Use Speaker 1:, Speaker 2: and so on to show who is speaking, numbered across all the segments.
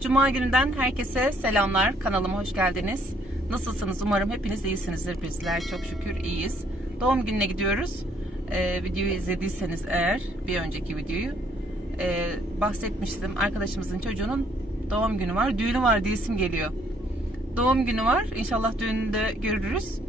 Speaker 1: Cuma gününden herkese selamlar. Kanalıma hoş geldiniz. Nasılsınız? Umarım hepiniz iyisinizdir. Bizler çok şükür iyiyiz. Doğum gününe gidiyoruz. Ee, videoyu izlediyseniz eğer bir önceki videoyu e, bahsetmiştim. Arkadaşımızın çocuğunun doğum günü var. Düğünü var diye isim geliyor. Doğum günü var. İnşallah düğününde görürüz.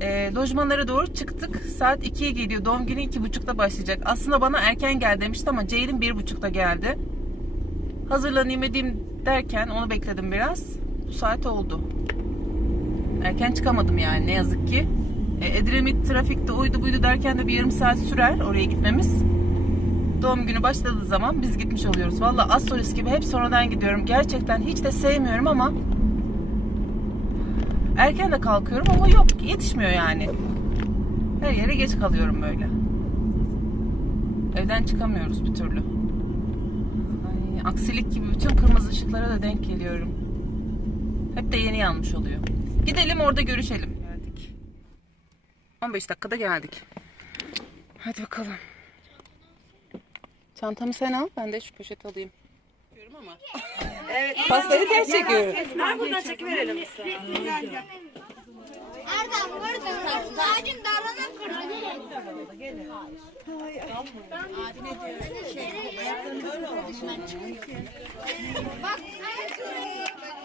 Speaker 1: E, lojmanlara doğru çıktık. Saat 2'ye geliyor. Doğum günü 2.30'da başlayacak. Aslında bana erken gel demişti ama Ceylin 1.30'da geldi. Hazırlanayım edeyim derken onu bekledim biraz. Bu saat oldu. Erken çıkamadım yani ne yazık ki. E, Edremit trafikte uydu buydu derken de bir yarım saat sürer oraya gitmemiz. Doğum günü başladığı zaman biz gitmiş oluyoruz. Valla Astoris gibi hep sonradan gidiyorum. Gerçekten hiç de sevmiyorum ama erken de kalkıyorum ama yok yetişmiyor yani. Her yere geç kalıyorum böyle. Evden çıkamıyoruz bir türlü. Aksilik gibi bütün kırmızı ışıklara da denk geliyorum. Hep de yeni yanmış oluyor. Gidelim orada görüşelim. Geldik. 15 dakikada geldik. Hadi bakalım. Çantamı sen al. Ben de şu poşet alayım. Ama. Evet. Pastayı ters çekiyorum.
Speaker 2: Ver buradan çekiverelim.
Speaker 3: Erdem mü? Ağacın dalını kırdın. Bak.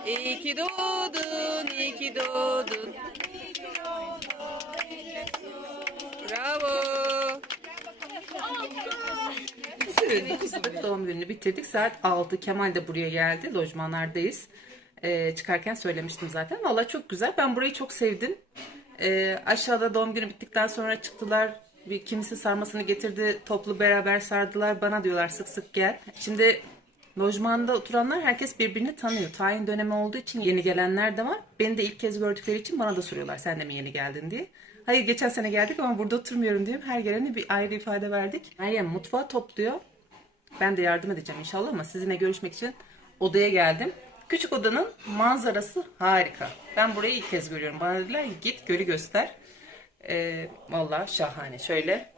Speaker 1: İyi ki doğdun, iyi ki doğdun. Bravo. Kıstık doğum gününü bitirdik. Saat 6. Kemal de buraya geldi. Lojmanlardayız. Ee, çıkarken söylemiştim zaten. Valla çok güzel. Ben burayı çok sevdim. Ee, aşağıda doğum günü bittikten sonra çıktılar. Bir kimisi sarmasını getirdi. Toplu beraber sardılar. Bana diyorlar sık sık gel. Şimdi lojmanda oturanlar herkes birbirini tanıyor. Tayin dönemi olduğu için yeni gelenler de var. Beni de ilk kez gördükleri için bana da soruyorlar sen de mi yeni geldin diye. Hayır geçen sene geldik ama burada oturmuyorum diyorum. Her gelene bir ayrı ifade verdik. Meryem mutfağı topluyor. Ben de yardım edeceğim inşallah ama sizinle görüşmek için odaya geldim. Küçük odanın manzarası harika. Ben burayı ilk kez görüyorum. Bana dediler git gölü göster. Ee, Valla şahane. Şöyle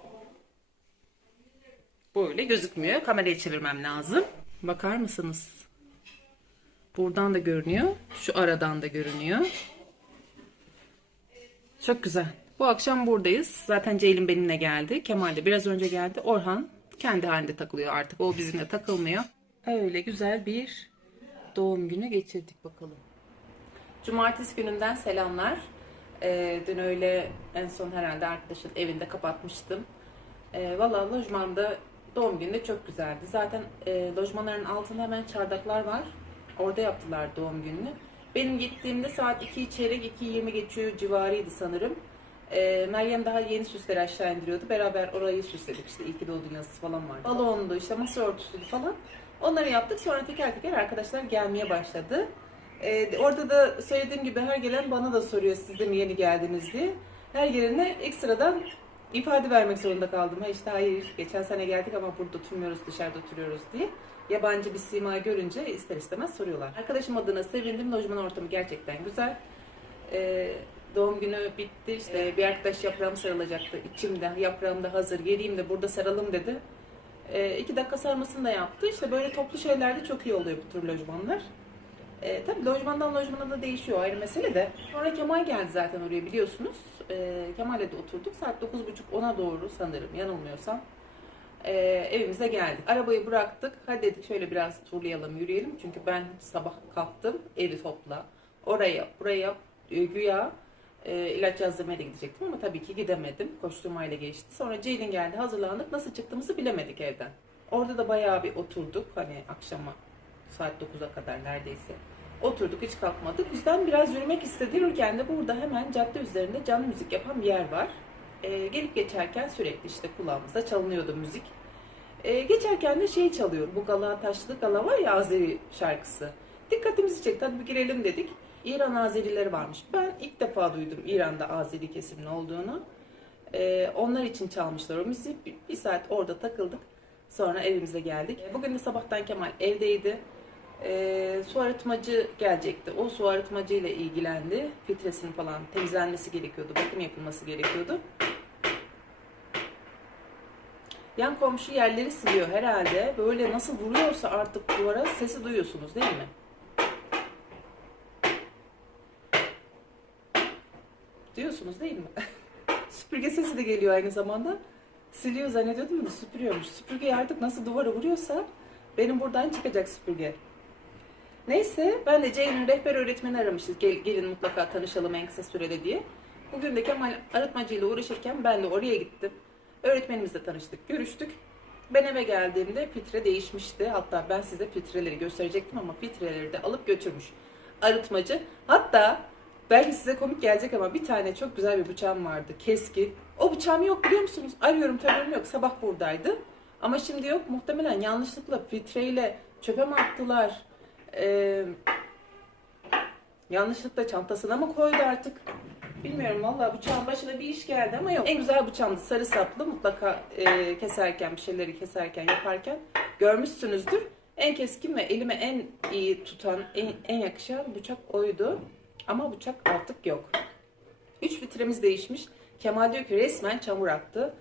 Speaker 1: böyle gözükmüyor. Kamerayı çevirmem lazım. Bakar mısınız? Buradan da görünüyor. Şu aradan da görünüyor. Çok güzel. Bu akşam buradayız. Zaten Ceylin benimle geldi. Kemal de biraz önce geldi. Orhan kendi halinde takılıyor artık. O bizimle takılmıyor. Öyle güzel bir doğum günü geçirdik bakalım. Cumartesi gününden selamlar. Ee, dün öyle en son herhalde arkadaşın evinde kapatmıştım. Ee, Valla lojmanda doğum günü de çok güzeldi. Zaten e, lojmanların altında hemen çardaklar var. Orada yaptılar doğum gününü. Benim gittiğimde saat 2 çeyrek 2.20 geçiyor civarıydı sanırım. Ee, Meryem daha yeni süsleri aşağı indiriyordu. Beraber orayı süsledik işte. İyi ki yazısı falan vardı. Balondu işte masa örtüsüydü falan. Onları yaptık. Sonra teker teker arkadaşlar gelmeye başladı. Ee, orada da söylediğim gibi her gelen bana da soruyor siz de mi yeni geldiniz diye. Her gelene ekstradan ifade vermek zorunda kaldım. Ha işte hayır geçen sene geldik ama burada oturmuyoruz dışarıda oturuyoruz diye. Yabancı bir sima görünce ister istemez soruyorlar. Arkadaşım adına sevindim. Lojman ortamı gerçekten güzel. Ee, doğum günü bitti işte bir arkadaş yaprağım sarılacaktı. İçimde yaprağım da hazır geleyim de burada saralım dedi. Ee, iki dakika sarmasını da yaptı. İşte böyle toplu şeylerde çok iyi oluyor bu tür lojmanlar. E, tabii lojmandan lojmana da değişiyor ayrı mesele de. Sonra Kemal geldi zaten oraya biliyorsunuz. E, Kemal'le de oturduk. Saat 9.30-10'a doğru sanırım yanılmıyorsam. E, evimize geldik. Arabayı bıraktık. Hadi dedik şöyle biraz turlayalım, yürüyelim. Çünkü ben sabah kalktım. Evi topla. Oraya buraya. E, güya e, ilaç yazdırmaya da gidecektim ama tabii ki gidemedim. Koşturmayla geçti. Sonra Ceylin geldi. Hazırlandık. Nasıl çıktığımızı bilemedik evden. Orada da bayağı bir oturduk. Hani akşama saat 9'a kadar neredeyse. Oturduk hiç kalkmadık. Bizden biraz yürümek istedi. Yürürken de burada hemen cadde üzerinde canlı müzik yapan bir yer var. Ee, gelip geçerken sürekli işte kulağımızda çalınıyordu müzik. Ee, geçerken de şey çalıyor. Bu Gala Taşlı Gala var ya Azeri şarkısı. Dikkatimizi çekti. Hadi bir girelim dedik. İran Azerileri varmış. Ben ilk defa duydum İran'da Azeri kesimin olduğunu. Ee, onlar için çalmışlar o müziği. Bir, bir saat orada takıldık. Sonra evimize geldik. Bugün de sabahtan Kemal evdeydi e, su arıtmacı gelecekti. O su arıtmacı ile ilgilendi. Filtresinin falan temizlenmesi gerekiyordu. Bakım yapılması gerekiyordu. Yan komşu yerleri siliyor herhalde. Böyle nasıl vuruyorsa artık duvara sesi duyuyorsunuz değil mi? Diyorsunuz değil mi? Süpürge sesi de geliyor aynı zamanda. Siliyor zannediyordum da süpürüyormuş. Süpürgeyi artık nasıl duvara vuruyorsa benim buradan çıkacak süpürge. Neyse ben de Ceylin'in rehber öğretmeni aramışız. Gel, gelin mutlaka tanışalım en kısa sürede diye. Bugün de Kemal arıtmacı ile uğraşırken ben de oraya gittim. Öğretmenimizle tanıştık, görüştük. Ben eve geldiğimde filtre değişmişti. Hatta ben size filtreleri gösterecektim ama filtreleri de alıp götürmüş. Arıtmacı. Hatta belki size komik gelecek ama bir tane çok güzel bir bıçağım vardı. Keskin. O bıçağım yok biliyor musunuz? Arıyorum tabii yok. Sabah buradaydı. Ama şimdi yok. Muhtemelen yanlışlıkla filtreyle çöpe mi attılar? Ee, yanlışlıkla çantasına mı koydu artık? Bilmiyorum vallahi bıçağın başına bir iş geldi ama yok. En güzel bıçağımdı sarı saplı mutlaka e, keserken bir şeyleri keserken yaparken görmüşsünüzdür. En keskin ve elime en iyi tutan en, en yakışan bıçak oydu. Ama bıçak artık yok. Üç filtremiz değişmiş. Kemal diyor ki resmen çamur aktı.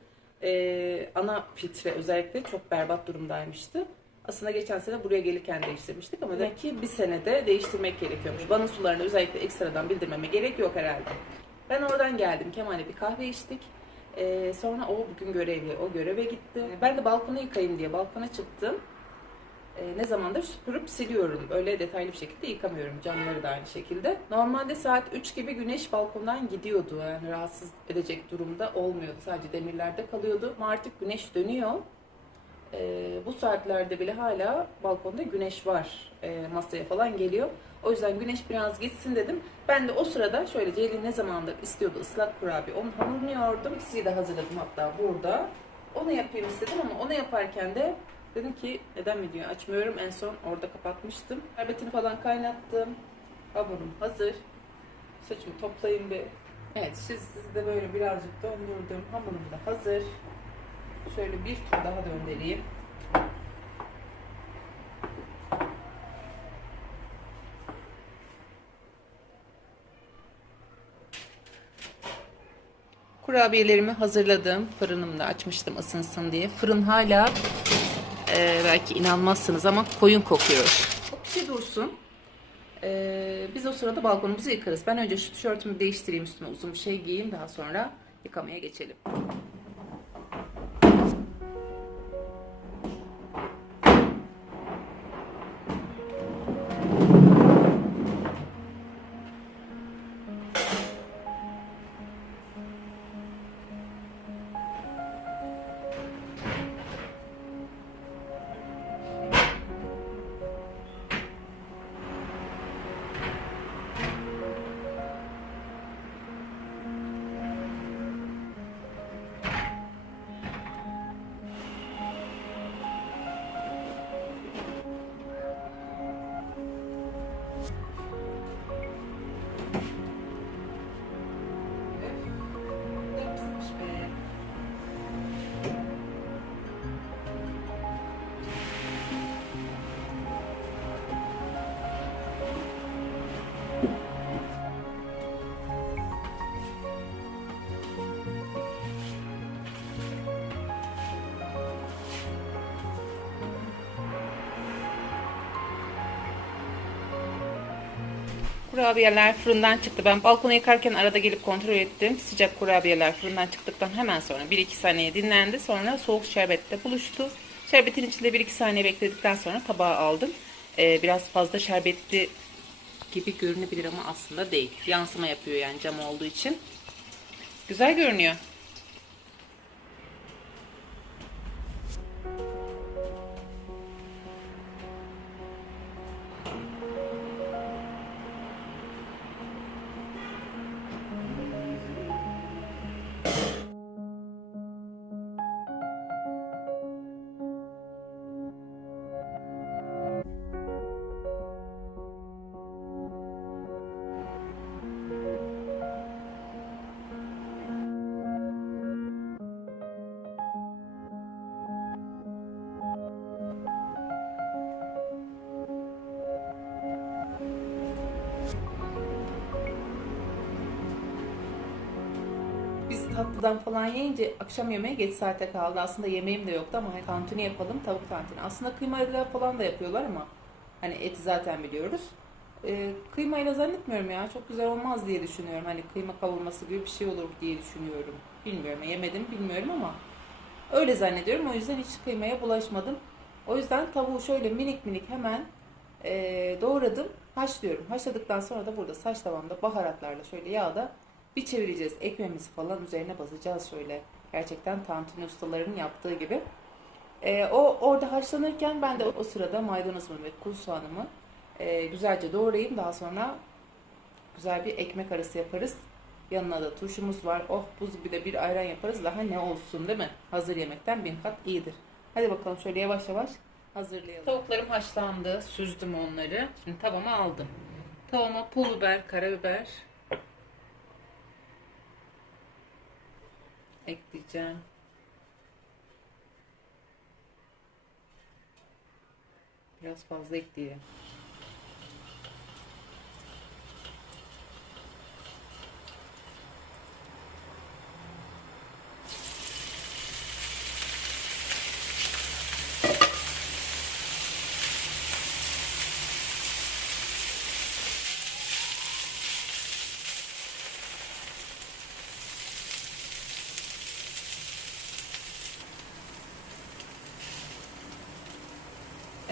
Speaker 1: Ee, ana filtre özellikle çok berbat durumdaymıştı. Aslında geçen sene buraya gelirken değiştirmiştik ama demek ki bir senede değiştirmek gerekiyormuş. Bana sularını özellikle ekstradan bildirmeme gerek yok herhalde. Ben oradan geldim. Kemal'le bir kahve içtik. Ee, sonra o bugün görevli. O göreve gitti. Ben de balkonu yıkayayım diye balkona çıktım. Ee, ne zamandır süpürüp siliyorum. Öyle detaylı bir şekilde yıkamıyorum. Camları da aynı şekilde. Normalde saat 3 gibi güneş balkondan gidiyordu. Yani rahatsız edecek durumda olmuyordu. Sadece demirlerde kalıyordu. Ama artık güneş dönüyor. Ee, bu saatlerde bile hala balkonda güneş var. Ee, masaya falan geliyor. O yüzden güneş biraz gitsin dedim. Ben de o sırada şöyle Ceylin ne zamandır istiyordu ıslak kurabiye. Onun hamurunu yoğurdum. Sizi de hazırladım hatta burada. Onu yapayım istedim ama onu yaparken de dedim ki neden videoyu açmıyorum. En son orada kapatmıştım. Şerbetini falan kaynattım. Hamurum hazır. Saçımı toplayayım bir. Evet sizi de böyle birazcık döndürdüm. Hamurum da hazır. Şöyle bir tur daha döndüreyim. Kurabiyelerimi hazırladım. Fırınımda açmıştım ısınsın diye. Fırın hala e, belki inanmazsınız ama koyun kokuyor. O pişi dursun. E, biz o sırada balkonumuzu yıkarız. Ben önce şu tişörtümü değiştireyim üstüme uzun bir şey giyeyim. Daha sonra yıkamaya geçelim. Kurabiyeler fırından çıktı. Ben balkona yıkarken arada gelip kontrol ettim. Sıcak kurabiyeler fırından çıktıktan hemen sonra 1-2 saniye dinlendi. Sonra soğuk şerbette buluştu. Şerbetin içinde 1-2 saniye bekledikten sonra tabağa aldım. Ee, biraz fazla şerbetli gibi görünebilir ama aslında değil. Yansıma yapıyor yani cam olduğu için. Güzel görünüyor. Biz tatlıdan falan yiyince akşam yemeği geç saate kaldı. Aslında yemeğim de yoktu ama hani tantuni yapalım, tavuk tantuni. Aslında kıymayla falan da yapıyorlar ama hani eti zaten biliyoruz. e, kıymayla zannetmiyorum ya. Çok güzel olmaz diye düşünüyorum. Hani kıyma kavurması gibi bir şey olur diye düşünüyorum. Bilmiyorum. Yemedim bilmiyorum ama öyle zannediyorum. O yüzden hiç kıymaya bulaşmadım. O yüzden tavuğu şöyle minik minik hemen e, doğradım. Haşlıyorum. Haşladıktan sonra da burada saç tavamda baharatlarla şöyle yağda bir çevireceğiz. Ekmeğimizi falan üzerine basacağız şöyle. Gerçekten tantuni ustalarının yaptığı gibi. E, o orada haşlanırken ben de o sırada maydanozumu ve kuru soğanımı e, güzelce doğrayayım. Daha sonra güzel bir ekmek arası yaparız. Yanına da turşumuz var. Oh buz bir de bir ayran yaparız. Daha ne olsun değil mi? Hazır yemekten bin kat iyidir. Hadi bakalım şöyle yavaş yavaş hazırlayalım. Tavuklarım haşlandı. Süzdüm onları. Şimdi tavama aldım. Tavama pul biber, karabiber ekleyeceğim. Biraz fazla ekleyeyim.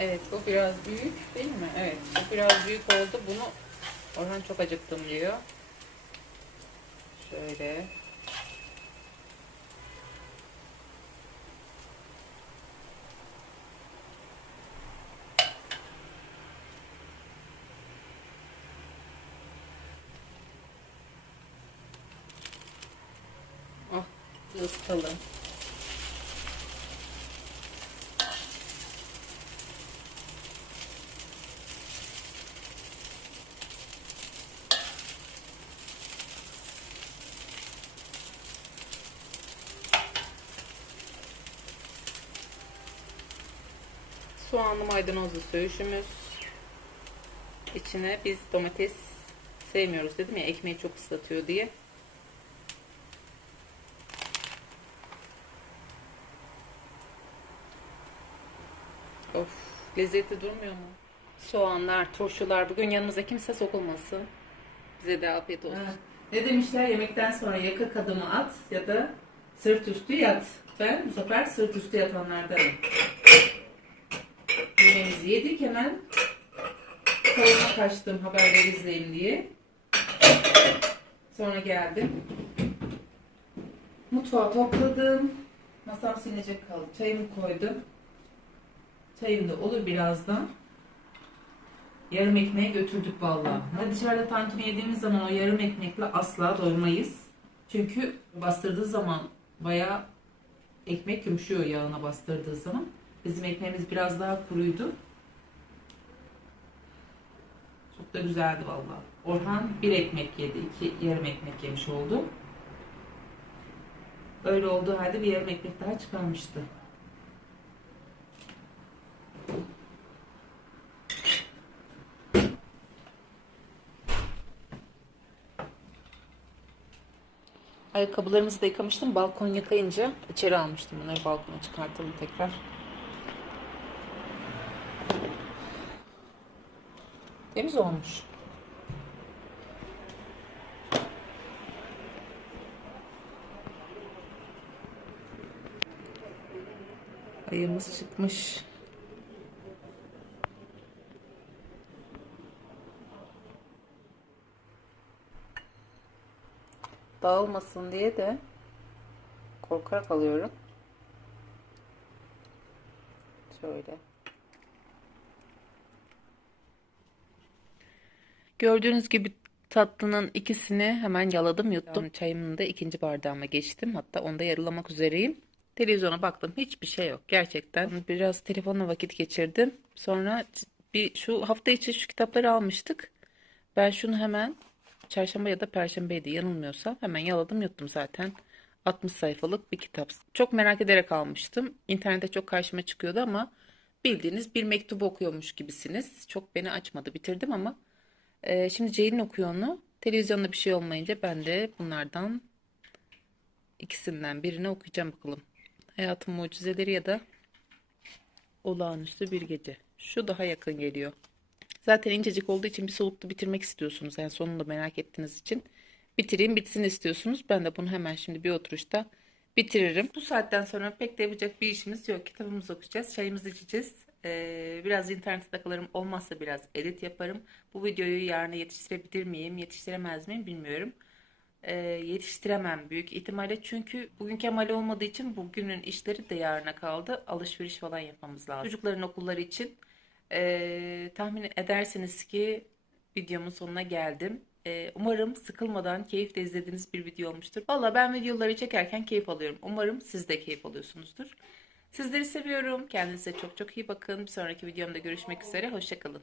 Speaker 1: Evet bu biraz büyük değil mi? Evet bu biraz büyük oldu. Bunu Orhan çok acıktım diyor. Şöyle. Ah, ısıtalım. Soğanlı maydanozlu söğüşümüz. İçine biz domates sevmiyoruz dedim ya ekmeği çok ıslatıyor diye. Of lezzetli durmuyor mu? Soğanlar, turşular bugün yanımıza kimse sokulmasın. Bize de afiyet olsun. Ne demişler yemekten sonra yaka kadımı at ya da sırt üstü yat. Ben bu sefer sırt üstü yatanlardanım. Yemeğimizi yedik hemen salona kaçtım haberleri izleyin diye. Sonra geldim. Mutfağı topladım. Masam silinecek kaldı. Çayımı koydum. Çayım da olur birazdan. Yarım ekmeğe götürdük vallahi. Ama dışarıda tantuni yediğimiz zaman o yarım ekmekle asla doymayız. Çünkü bastırdığı zaman bayağı ekmek yumuşuyor yağına bastırdığı zaman. Bizim ekmeğimiz biraz daha kuruydu. Çok da güzeldi vallahi. Orhan bir ekmek yedi, iki yarım ekmek yemiş oldu. Öyle olduğu halde bir yarım ekmek daha çıkarmıştı. Ayakkabılarımızı da yıkamıştım. Balkon yıkayınca içeri almıştım. Bunları balkona çıkartalım tekrar. Temiz olmuş. Ayımız çıkmış. Dağılmasın diye de korkarak alıyorum. Şöyle. Gördüğünüz gibi tatlının ikisini hemen yaladım yuttum. Çayımın da ikinci bardağıma geçtim. Hatta onu da yarılamak üzereyim. Televizyona baktım hiçbir şey yok gerçekten. Biraz telefonla vakit geçirdim. Sonra bir şu hafta içi şu kitapları almıştık. Ben şunu hemen çarşamba ya da perşembeydi yanılmıyorsam hemen yaladım yuttum zaten. 60 sayfalık bir kitap. Çok merak ederek almıştım. İnternette çok karşıma çıkıyordu ama bildiğiniz bir mektubu okuyormuş gibisiniz. Çok beni açmadı bitirdim ama ee, şimdi Ceylin okuyor onu. Televizyonda bir şey olmayınca ben de bunlardan ikisinden birini okuyacağım bakalım. Hayatın Mucizeleri ya da Olağanüstü Bir Gece. Şu daha yakın geliyor. Zaten incecik olduğu için bir solukta bitirmek istiyorsunuz. Yani sonunda merak ettiğiniz için. Bitireyim bitsin istiyorsunuz. Ben de bunu hemen şimdi bir oturuşta bitiririm. Bu saatten sonra pek de yapacak bir işimiz yok. Kitabımızı okuyacağız, çayımızı içeceğiz. Ee, biraz internete takılırım. Olmazsa biraz edit yaparım. Bu videoyu yarına yetiştirebilir miyim, yetiştiremez miyim bilmiyorum. Ee, yetiştiremem büyük ihtimalle. Çünkü bugün Kemal olmadığı için bugünün işleri de yarına kaldı. Alışveriş falan yapmamız lazım. Çocukların okulları için ee, tahmin edersiniz ki videomun sonuna geldim. Ee, umarım sıkılmadan keyifle izlediğiniz bir video olmuştur. Valla ben videoları çekerken keyif alıyorum. Umarım siz de keyif alıyorsunuzdur. Sizleri seviyorum. Kendinize çok çok iyi bakın. Bir sonraki videomda görüşmek üzere. Hoşçakalın.